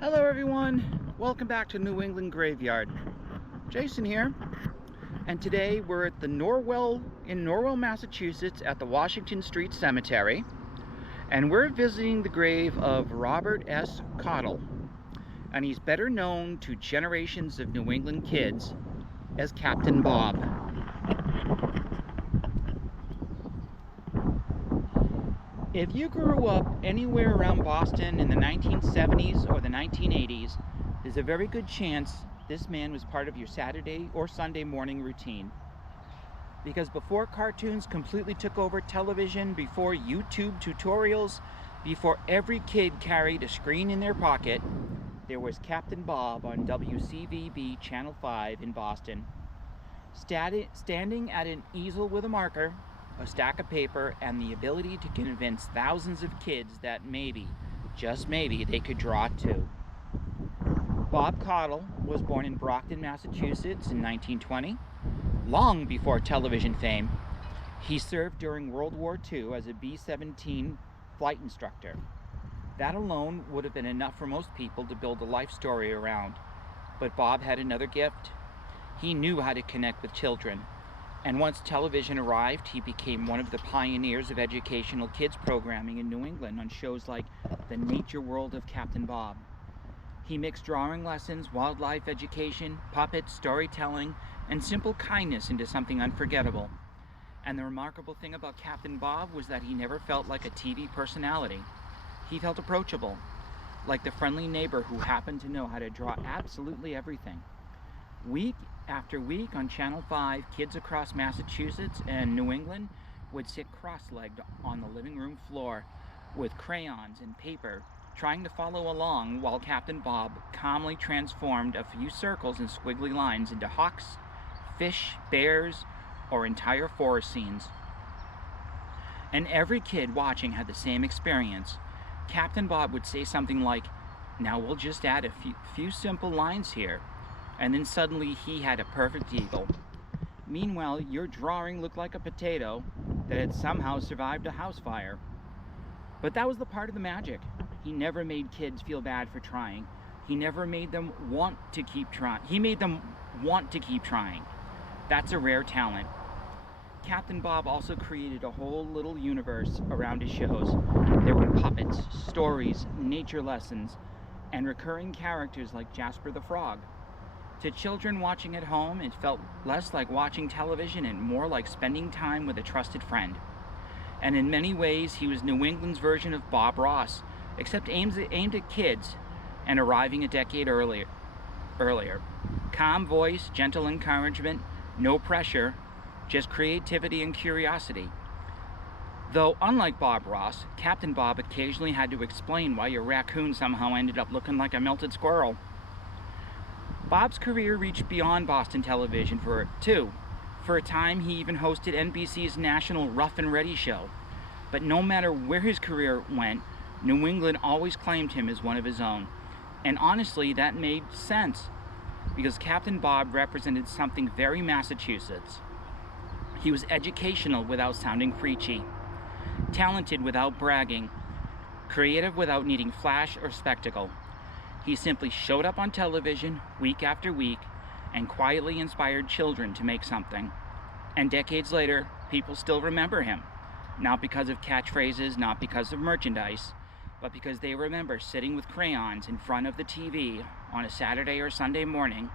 Hello everyone, welcome back to New England Graveyard. Jason here, and today we're at the Norwell in Norwell, Massachusetts at the Washington Street Cemetery, and we're visiting the grave of Robert S. Cottle, and he's better known to generations of New England kids as Captain Bob. If you grew up anywhere around Boston in the 1970s or the 1980s, there's a very good chance this man was part of your Saturday or Sunday morning routine. Because before cartoons completely took over television, before YouTube tutorials, before every kid carried a screen in their pocket, there was Captain Bob on WCVB Channel 5 in Boston. Standing at an easel with a marker, a stack of paper, and the ability to convince thousands of kids that maybe, just maybe, they could draw too. Bob Cottle was born in Brockton, Massachusetts in 1920, long before television fame. He served during World War II as a B-17 flight instructor. That alone would have been enough for most people to build a life story around. But Bob had another gift. He knew how to connect with children. And once television arrived, he became one of the pioneers of educational kids programming in New England on shows like The Nature World of Captain Bob. He mixed drawing lessons, wildlife education, puppets, storytelling, and simple kindness into something unforgettable. And the remarkable thing about Captain Bob was that he never felt like a TV personality. He felt approachable, like the friendly neighbor who happened to know how to draw absolutely everything. Week after week on Channel 5, kids across Massachusetts and New England would sit cross-legged on the living room floor with crayons and paper, trying to follow along while Captain Bob calmly transformed a few circles and squiggly lines into hawks, fish, bears, or entire forest scenes. And every kid watching had the same experience. Captain Bob would say something like, "Now we'll just add a few simple lines here." And then suddenly he had a perfect eagle. Meanwhile, your drawing looked like a potato that had somehow survived a house fire. But that was the part of the magic. He never made kids feel bad for trying. He never made them want to keep trying. He made them want to keep trying. That's a rare talent. Captain Bob also created a whole little universe around his shows. There were puppets, stories, nature lessons, and recurring characters like Jasper the Frog. To children watching at home, it felt less like watching television and more like spending time with a trusted friend. And in many ways, he was New England's version of Bob Ross, except aimed at kids and arriving a decade earlier. Calm voice, gentle encouragement, no pressure, just creativity and curiosity. Though, unlike Bob Ross, Captain Bob occasionally had to explain why your raccoon somehow ended up looking like a melted squirrel. Bob's career reached beyond Boston television too. For a time, he even hosted NBC's national Rough and Ready show. But no matter where his career went, New England always claimed him as one of his own. And honestly, that made sense, because Captain Bob represented something very Massachusetts. He was educational without sounding preachy, talented without bragging, creative without needing flash or spectacle. He simply showed up on television week after week and quietly inspired children to make something. And decades later, people still remember him. Not because of catchphrases, not because of merchandise, but because they remember sitting with crayons in front of the TV on a Saturday or Sunday morning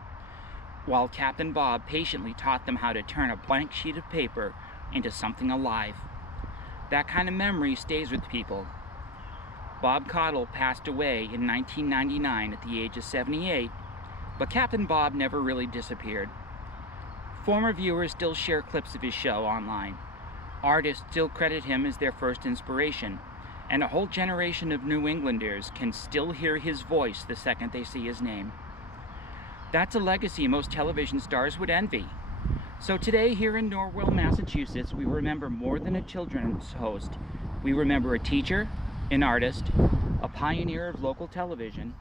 while Captain Bob patiently taught them how to turn a blank sheet of paper into something alive. That kind of memory stays with people. Bob Cottle passed away in 1999 at the age of 78, but Captain Bob never really disappeared. Former viewers still share clips of his show online. Artists still credit him as their first inspiration, and a whole generation of New Englanders can still hear his voice the second they see his name. That's a legacy most television stars would envy. So today, here in Norwell, Massachusetts, we remember more than a children's host. We remember a teacher, an artist, a pioneer of local television,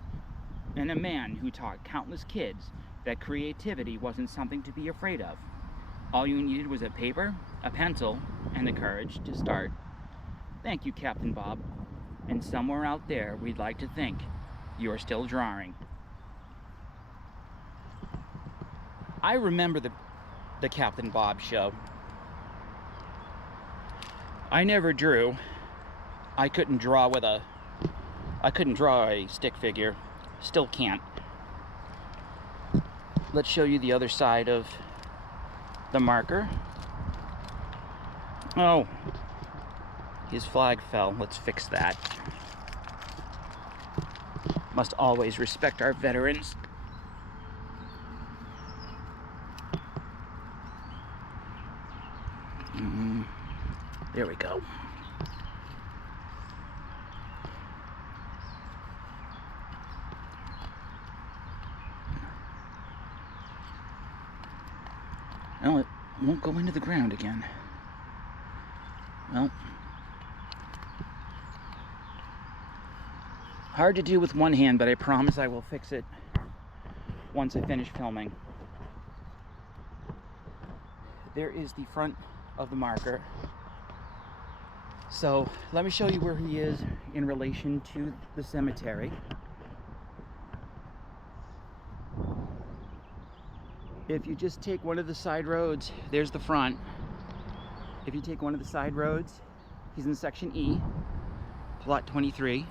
and a man who taught countless kids that creativity wasn't something to be afraid of. All you needed was a paper, a pencil, and the courage to start. Thank you, Captain Bob. And somewhere out there, we'd like to think you are still drawing. I remember the Captain Bob show. I never drew. I couldn't draw a stick figure. Still can't. Let's show you the other side of the marker. Oh, his flag fell. Let's fix that. Must always respect our veterans. There we go. Oh, it won't go into the ground again. Well, hard to do with one hand, but I promise I will fix it once I finish filming. There is the front of the marker. So let me show you where he is in relation to the cemetery. If you just take one of the side roads, there's the front. If you take one of the side roads, he's in section E, plot 23.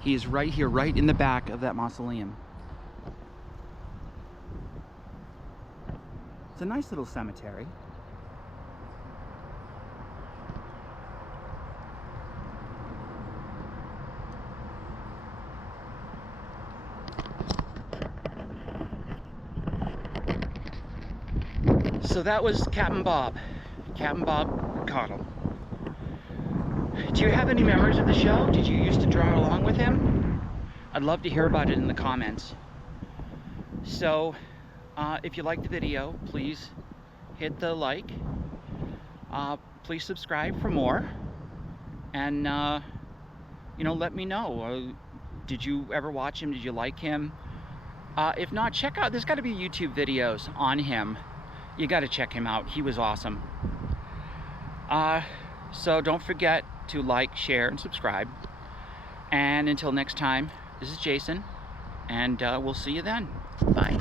He is right here, right in the back of that mausoleum. It's a nice little cemetery. So that was Captain Bob Cottle. Do you have any memories of the show? Did you used to draw along with him? I'd love to hear about it in the comments. So if you liked the video, please hit the like. Please subscribe for more. And you know, let me know. Did you ever watch him? Did you like him? If not, check out, there's got to be YouTube videos on him. You got to check him out. He was awesome. So don't forget to like, share, and subscribe. And until next time, this is Jason, and we'll see you then. Bye.